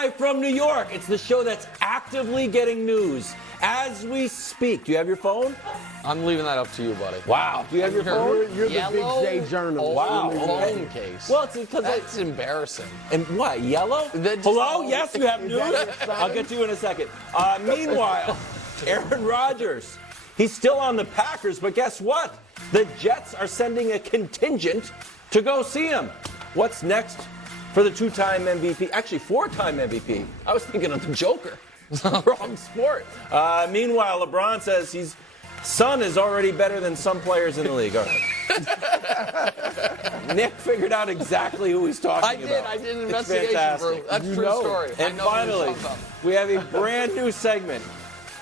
Live from New York. It's the show that's actively getting news as we speak. Do you have your phone? I'm leaving that up to you, buddy. Wow. Do you have your phone? You're the big J journalist. Wow. Phone case. Well, it's because that's embarrassing. And what? Yellow? Hello? Yes, you have news. I'll get to you in a second. Meanwhile, Aaron Rodgers. He's still on the Packers, but guess what? The Jets are sending a contingent to go see him. What's next for the two-time MVP? Actually, four-time MVP. I was thinking of the Joker. Wrong sport. Meanwhile, LeBron says his son is already better than some players in the league. All right. Nick figured out exactly who he's talking about. I did an investigation, bro. That's a true story. And finally, we have a brand new segment.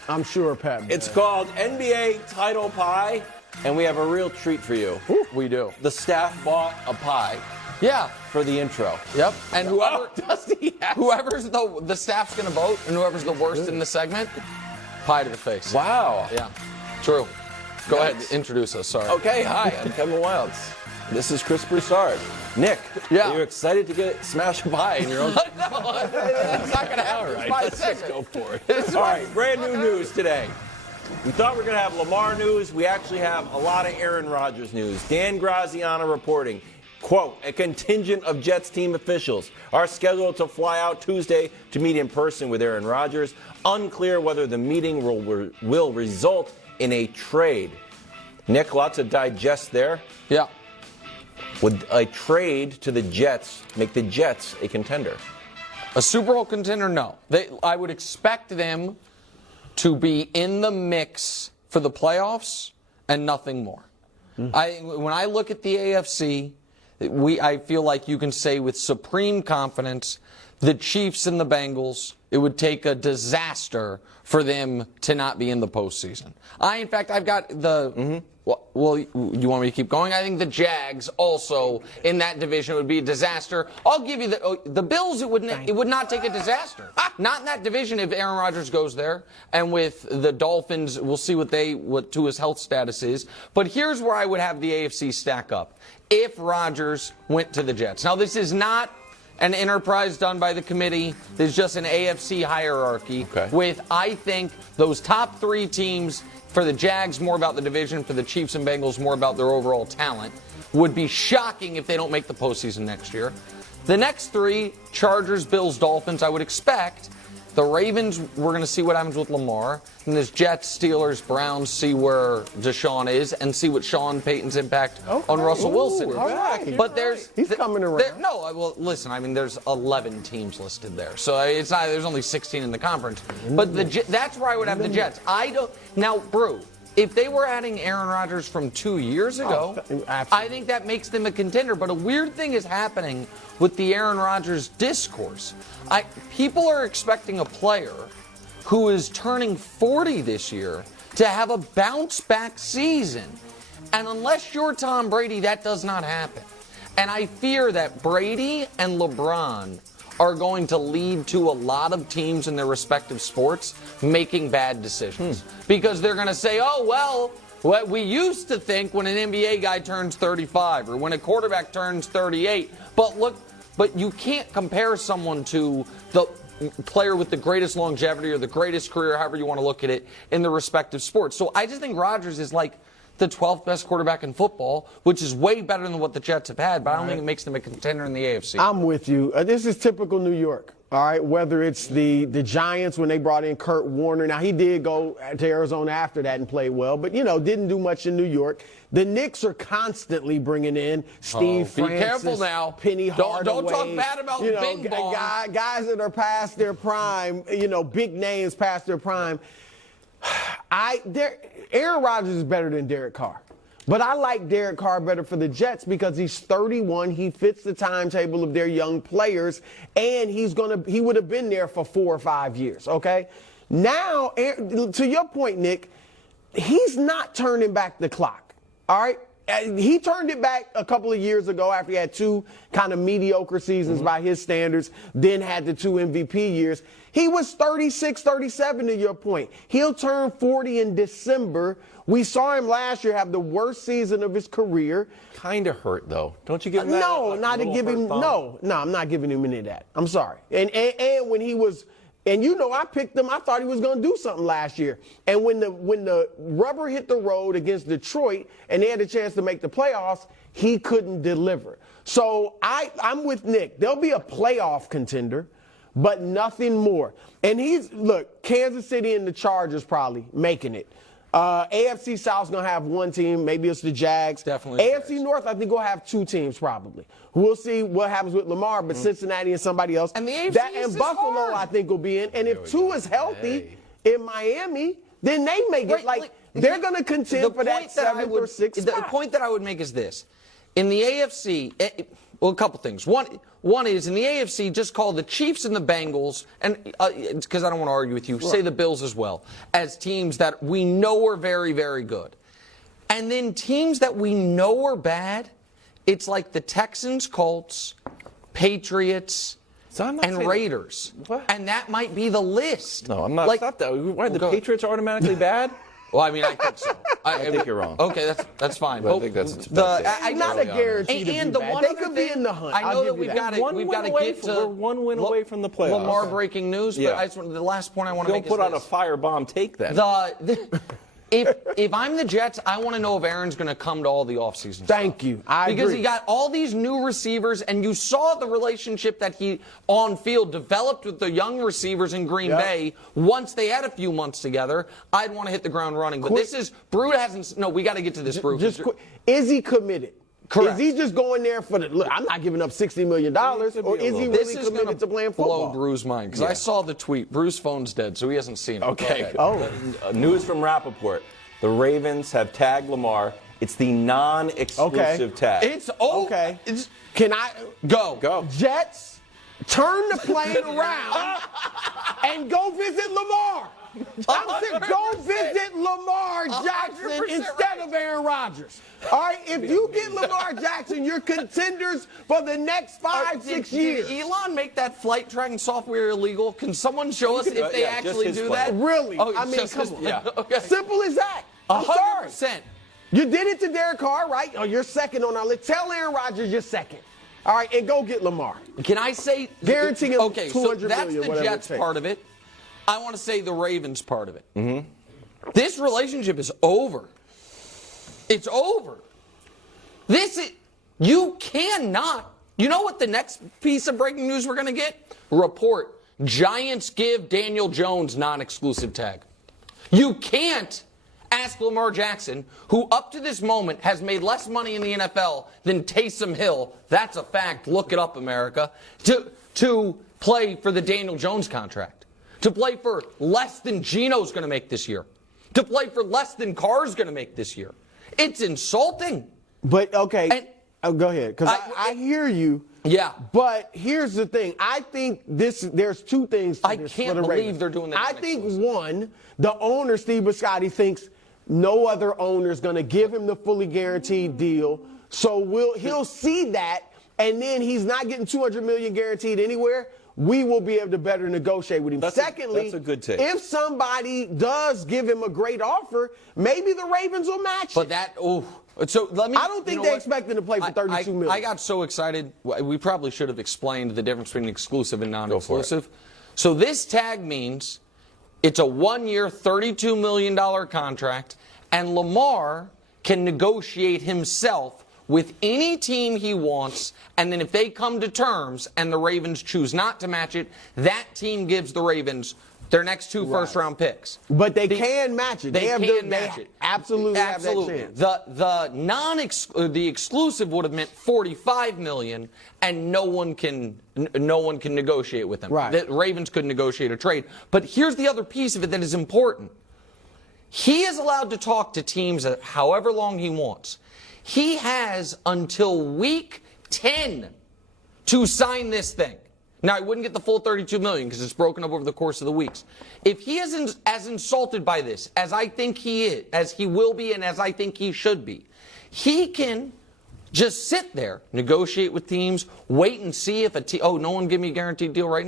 I'm sure, Pat. It's called NBA Title Pie, and we have a real treat for you. Ooh, we do. The staff bought a pie. Yeah. For the intro. Yep. And whoever's the staff's going to vote, and whoever's the worst in the segment, pie to the face. Wow. Yeah. True. Go ahead, introduce us. Sorry. Okay, hi, I'm Kevin Wilds. This is Chris Broussard. Nick, are you excited to smash a pie in your own? No, it's not going to happen. All right, let's just go for it. All right, brand new news today. We thought we were going to have Lamar news. We actually have a lot of Aaron Rodgers news. Dan Graziano reporting, quote, a contingent of Jets team officials are scheduled to fly out Tuesday to meet in person with Aaron Rodgers. Unclear whether the meeting will result in a trade. Nick, lots to digest there. Yeah. Would a trade to the Jets make the Jets a contender? A Super Bowl contender, no. I would expect them to be in the mix for the playoffs and nothing more. When I look at the AFC, I feel like you can say with supreme confidence, the Chiefs and the Bengals, it would take a disaster for them to not be in the postseason. I've got the... Well, you want me to keep going? I think the Jags also in that division would be a disaster. I'll give you the Bills. It would not take a disaster. Not in that division if Aaron Rodgers goes there. And with the Dolphins, we'll see what Tua's health status is. But here's where I would have the AFC stack up if Rodgers went to the Jets. Now, this is not an enterprise done by the committee. There's just an AFC hierarchy with, I think, those top three teams. For the Jags, more about the division. For the Chiefs and Bengals, more about their overall talent. Would be shocking if they don't make the postseason next year. The next three, Chargers, Bills, Dolphins, I would expect. The Ravens, we're going to see what happens with Lamar. And there's Jets, Steelers, Browns, see where Deshaun is and see what Sean Payton's impact on Russell Wilson is. All right. But he's coming around. Well, listen, there's 11 teams listed there. So there's only 16 in the conference. But that's where I would have the Jets. Now, Brew, if they were adding Aaron Rodgers from 2 years ago, I think that makes them a contender. But a weird thing is happening with the Aaron Rodgers discourse. People are expecting a player who is turning 40 this year to have a bounce-back season. And unless you're Tom Brady, that does not happen. And I fear that Brady and LeBron are going to lead to a lot of teams in their respective sports making bad decisions. Because they're going to say, oh, well, what we used to think when an NBA guy turns 35 or when a quarterback turns 38. But you can't compare someone to the player with the greatest longevity or the greatest career, however you want to look at it, in the respective sports. So I just think Rodgers is like the 12th best quarterback in football, which is way better than what the Jets have had, but I don't think it makes them a contender in the AFC. I'm with you. This is typical New York. All right, whether it's the Giants when they brought in Kurt Warner. Now, he did go to Arizona after that and play well, but, didn't do much in New York. The Knicks are constantly bringing in Steve Francis, be careful now. Penny Hardaway. Don't talk bad about Bing Bong. Guys that are past their prime, big names past their prime. Aaron Rodgers is better than Derek Carr. But I like Derek Carr better for the Jets because he's 31. He fits the timetable of their young players, and he would have been there for 4 or 5 years, okay? Now, to your point, Nick, he's not turning back the clock, all right? He turned it back a couple of years ago after he had 2 kind of mediocre seasons by his standards, then had the 2 MVP years. He was 36, 37 to your point. He'll turn 40 in December. We saw him last year have the worst season of his career. Kind of hurt, though. Don't you give him that? No, not to give him. No, I'm not giving him any of that. I'm sorry. And when he was. And you know, I picked him. I thought he was going to do something last year. And when the rubber hit the road against Detroit and they had a chance to make the playoffs, he couldn't deliver. So I'm with Nick. There'll be a playoff contender, but nothing more. And look, Kansas City and the Chargers probably making it. AFC South's going to have one team. Maybe it's the Jags. Definitely. AFC North, I think, will have two teams probably. We'll see what happens with Lamar, but Cincinnati and somebody else. And the AFC and Buffalo, hard. I think, will be in. And if Tua is healthy in Miami, then they make it they're going to contend for that 7th or 6th spot. The point that I would make is this. In the AFC, well, a couple things. One is, in the AFC, just call the Chiefs and the Bengals, and because I don't want to argue with you, say the Bills as well, as teams that we know are very, very good. And then teams that we know are bad, it's like the Texans, Colts, Patriots, and Raiders. What? And that might be the list. No, I'm not. Stop that. Why, the Patriots are automatically bad? Well, I mean, I think so. I think you're wrong. Okay, that's fine. But I think that's not a guarantee to and be the bad. one They other could be thing, in the hunt. I know that we've got to get to. We're one win away from the playoffs. Lamar breaking news, Yeah. but the last point I want to make Don't is put on a this. firebomb take then. If I'm the Jets, I want to know if Aaron's going to come to all the offseason. Thank you. I Because agree. he got all these new receivers, and you saw the relationship that he on field developed with the young receivers in Green Bay. Once they had a few months together, I'd want to hit the ground running. But this is Brew hasn't. No, we got to get to this, Brew. Is he committed? Correct. Is he just going there for the look? I'm not giving up $60 million, or is he really committed to playing football? Blow Brew's mind because I saw the tweet. Brew's phone's dead, so he hasn't seen it. Okay. Oh. News from Rappaport. The Ravens have tagged Lamar. It's the non-exclusive tag. It's Okay. Can I go? Jets, turn the plane around and go visit Lamar. I said go visit Lamar Jackson 100% instead of Aaron Rodgers. All right, if you get Lamar Jackson, you're contenders for the next 5-6 years. Did Elon make that flight tracking software illegal? Can someone show us if they actually do that? Really? Oh, I mean, just come his- on. yeah. Okay. Simple as that. I'm sorry. 100%. You did it to Derek Carr, right? Oh, you're second on our list. Tell Aaron Rodgers you're second. All right, and go get Lamar. Can I say Guarantee him okay, so $200 that's million, the whatever it Jets takes. part of it. I want to say the Ravens part of it. Mm-hmm. This relationship is over. It's over. You cannot. You know what the next piece of breaking news we're going to get? Report. Giants give Daniel Jones non-exclusive tag. You can't ask Lamar Jackson, who up to this moment has made less money in the NFL than Taysom Hill. That's a fact. Look it up, America. To play for the Daniel Jones contract. To play for less than Geno's going to make this year. To play for less than Carr's going to make this year. It's insulting. But, okay, go ahead, because I hear you. Yeah. But here's the thing. I think there's two things to this can't for the believe Ravens. they're doing that. I think, one, the owner, Steve Bisciotti, thinks no other owner is going to give him the fully guaranteed deal. So he'll see that, and then he's not getting $200 million guaranteed anywhere. We will be able to better negotiate with him. Secondly, that's a good take. If somebody does give him a great offer, maybe the Ravens will match But it. So let me. I don't think they expect him to play for $32 million. I got so excited. We probably should have explained the difference between exclusive and non-exclusive. So this tag means it's a 1-year, $32 million contract, and Lamar can negotiate himself with any team he wants, and then if they come to terms and the Ravens choose not to match it, that team gives the Ravens their next two first-round picks. But they can match it. They can match it. Absolutely have that chance. The exclusive would have meant $45 million, and no one can negotiate with them. Right. The Ravens could negotiate a trade. But here's the other piece of it that is important. He is allowed to talk to teams however long he wants. He has until week 10 to sign this thing. Now, I wouldn't get the full $32 million because it's broken up over the course of the weeks. If he is as insulted by this as I think he is, as he will be, and as I think he should be, he can just sit there, negotiate with teams, wait and see if no one give me a guaranteed deal right now.